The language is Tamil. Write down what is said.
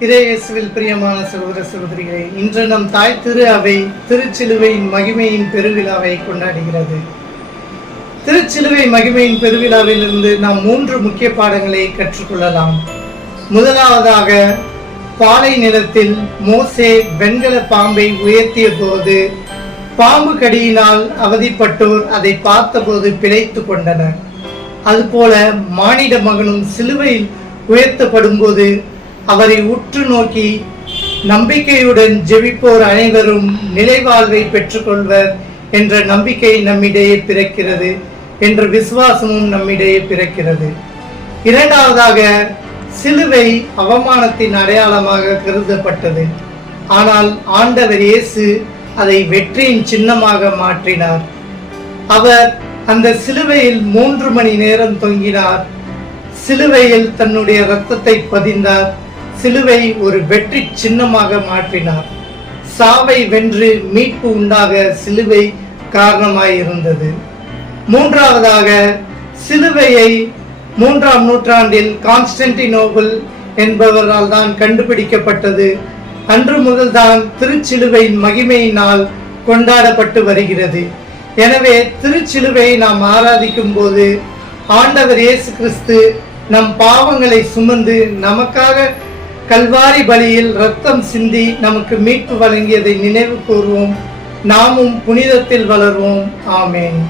இறையேசுவில் பிரியமான சகோதர சகோதரிகளே, இன்று நம் தாய் திரு அவை திருச்சிலுவையின் மகிமையின் பெருவிழாவை கொண்டாடுகிறது. திருச்சிலுவை மகிமையின் பெருவிழாவிலிருந்து நாம் 3 முக்கிய பாடங்களை கற்றுக்கொள்ளலாம். முதலாவதாக, பாலை நிலத்தில் மோசே வெண்கல பாம்பை உயர்த்திய போது பாம்பு கடியினால் அவதிப்பட்டோர் அதை பார்த்தபோது பிழைத்து கொண்டனர். அதுபோல மானிட மகனும் சிலுவையில் உயர்த்தப்படும் போது அவரை உற்று நோக்கி நம்பிக்கையுடன் ஜெபிப்போர் அனைவரும் நிலைவாழ்வை பெற்றுக்கொள்வர் என்ற நம்பிக்கை நம்மிடையே பிறக்கிறது என்ற விசுவாசமும் நம்மிடையே பிறக்கிறது. இரண்டாவதாக, சிலுவை அவமானத்தின் அடையாளமாக கருதப்பட்டது. ஆனால் ஆண்டவர் இயேசு அதை வெற்றியின் சின்னமாக மாற்றினார். அவர் அந்த சிலுவையில் 3 மணி நேரம் தொங்கினார். சிலுவையில் தன்னுடைய இரத்தத்தை பதிந்தார். சிலுவை ஒரு வெற்றி சின்னமாக மாற்றினார். சாவை வென்று மீட்பு உண்டாக சிலுவை காரணமாய் இருந்தது. மூன்றாவதாக, சிலுவையை 3ஆம் நூற்றாண்டில் கான்ஸ்டன்டினோபிள் என்பவரால் தான் கண்டுபிடிக்கப்பட்டது. அன்று முதல்தான் திருச்சிலுவையின் மகிமையினால் கொண்டாடப்பட்டு வருகிறது. எனவே திருச்சிலுவையை நாம் ஆராதிக்கும் போது ஆண்டவர் இயேசு கிறிஸ்து நம் பாவங்களை சுமந்து நமக்காக கல்வாரி பலியில் இரத்தம் சிந்தி நமக்கு மீட்பு வழங்கியதை நினைவு கூர்வோம். நாமும் புனிதத்தில் வளர்வோம். ஆமேன்.